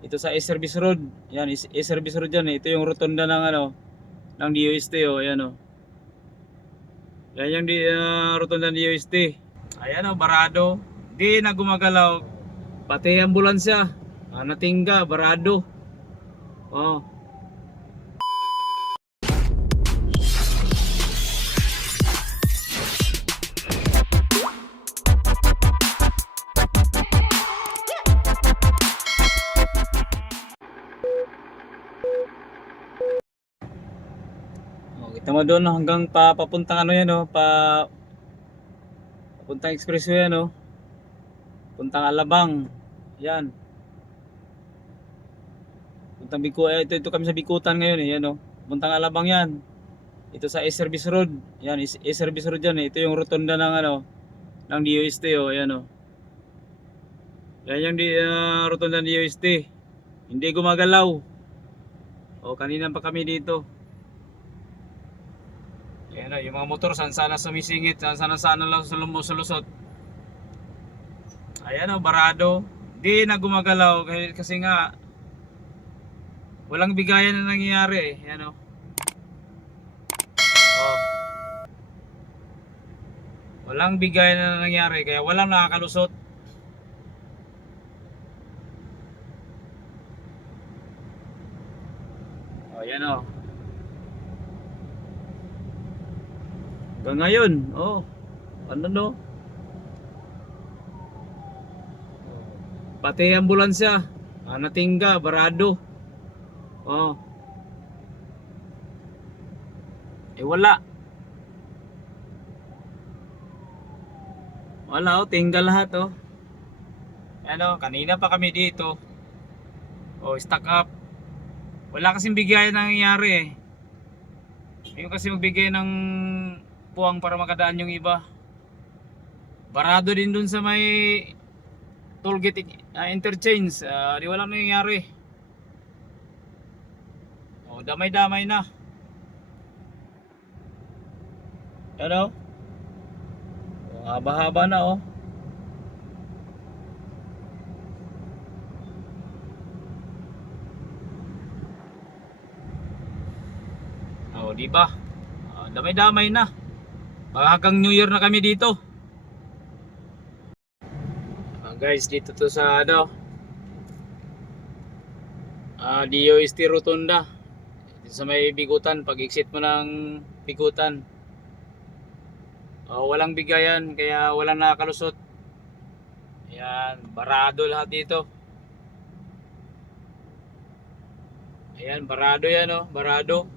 Ito sa A-Service Road. Yan, A-Service Road yan eh. Ito yung rotonda ng ano, ng DOST oh, ayan oh. Yan yung rotonda ng DOST. Ayan oh, barado. Di na gumagalaw. Pati ambulansya, natingga, barado. Oh. Oh, kita mo doon hanggang papuntang ano yan oh, papuntang expressway yan oh. Puntang Alabang. Yan. Puntang ito kami sa Bikutan ngayon eh, yan oh. Puntang Alabang yan. Ito sa A-Service Road. Yan, A-Service Road yan eh. Ito yung rotonda ng ano, ng DOST oh, yan oh. Yan yung rotonda ng DOST. Hindi gumagalaw. Oh, kanina pa kami dito. Yan oh, yung mga motor sana sumisingit, sana lang sulusot. Ayan oh, barado. Di na gumagalaw kasi nga walang bigayan na nangyayari eh. Yan oh. Oh. Walang bigayan na nangyayari kaya walang nakakalusot. Oh, yan oh. Hanggang ngayon, oh. Ano no? Pati ambulansya, natingga, barado. Oh. Eh wala. Wala oh, tingga lahat oh. Ano, kanina pa kami dito. Oh, stack up. Wala kasing bigay na nangyayari eh. Yung kasi magbigay ng puwang para makadaan yung iba. Barado din dun sa may tollgate interchange. Di wala nangyayari. Oh, damay-damay na. Ano? Oh, haba-haba na oh. Oh, di ba? Damay-damay na. Baka hanggang New Year na kami dito. Guys, dito to sa ano, DOST Rotunda. Dito sa may Bikutan, pag exit mo ng Bikutan. Walang bigayan, kaya walang nakakalusot. Ayan, barado lahat dito. Ayan, barado yan oh, barado.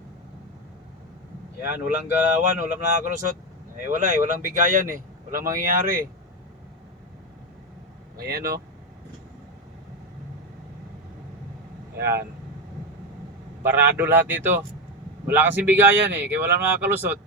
Ayan, walang galawan, walang nakakalusot. Eh wala eh, walang bigayan eh. Walang mangyayari. Ayan oh. Ayan. Barado lahat dito. Wala kasing bigayan eh, kaya walang nakakalusot.